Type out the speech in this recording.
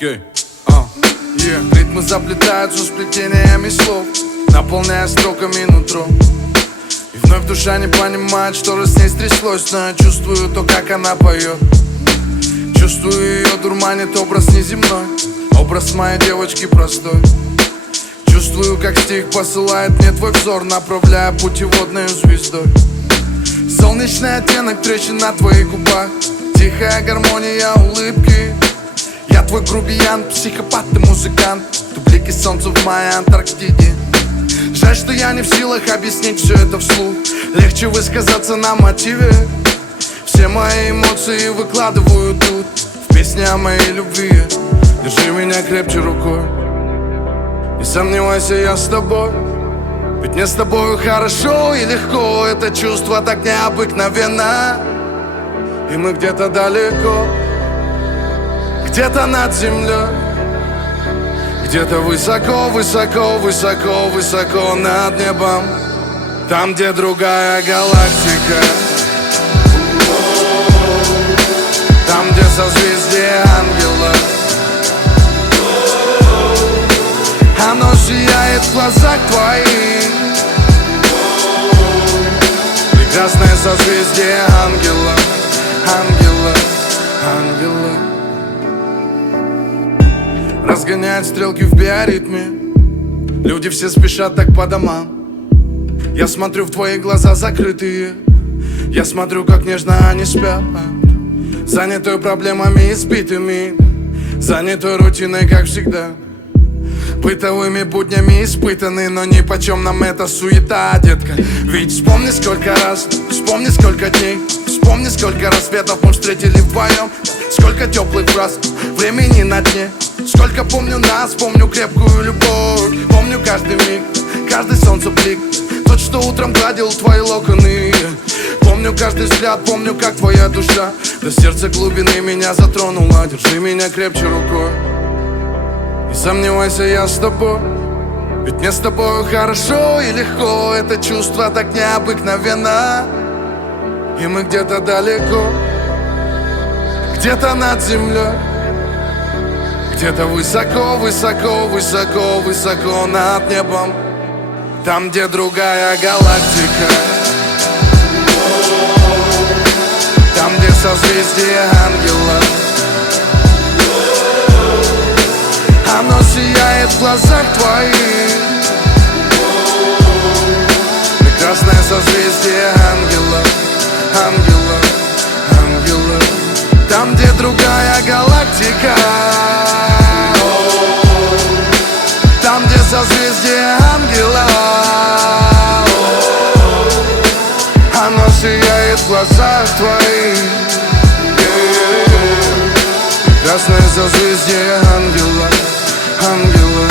Ритмы заплетаются сплетениями слов, наполняя строками нутро. И вновь душа не понимает, что же с ней стряслось. Но я чувствую то, как она поет. Чувствую ее дурманит образ неземной, образ моей девочки простой. Чувствую, как стих посылает мне твой взор, направляя путеводной звездой. Солнечный оттенок трещин на твоих губах, тихая гармония улыбки. Я твой грубиян, психопат и музыкант, ты блики солнца в моей Антарктиде. Жаль, что я не в силах объяснить все это вслух. Легче высказаться на мотиве. Все мои эмоции выкладываю тут, в песне о моей любви. Держи меня крепче рукой, не сомневайся, я с тобой. Ведь мне с тобою хорошо и легко. Это чувство так необыкновенно. И мы где-то далеко, где-то над землей, где-то высоко, высоко, высоко, высоко над небом. Там, где другая галактика, там, где созвездие ангела. Оно сияет в глазах твоих. Прекрасное созвездие ангела, ангела, ангела. Разгоняет стрелки в биоритме. Люди все спешат так по домам. Я смотрю в твои глаза закрытые. Я смотрю, как нежно они спят, занятой проблемами избитыми, занятой рутиной, как всегда. Бытовыми буднями испытаны, но нипочем нам эта суета, детка. Ведь вспомни сколько раз, вспомни сколько дней, вспомни сколько рассветов мы встретили вдвоем. Сколько теплых фраз, времени на дне. Сколько помню нас, помню крепкую любовь. Помню каждый миг, каждый солнцеблик, тот, что утром гладил твои локоны. Помню каждый взгляд, помню, как твоя душа до сердца глубины меня затронула. Держи меня крепче рукой, не сомневайся, я с тобой. Ведь мне с тобой хорошо и легко. Это чувство так необыкновенно. И мы где-то далеко, где-то над землей, где-то высоко, высоко, высоко, высоко над небом. Там, где другая галактика, там, где созвездие ангела. Оно сияет в глазах твоих. Прекрасное созвездие ангела, ангела, ангела. Там, где другая галактика, там, где созвездие ангела. Оно сияет в глазах твоих. Прекрасное созвездие ангела, ангела.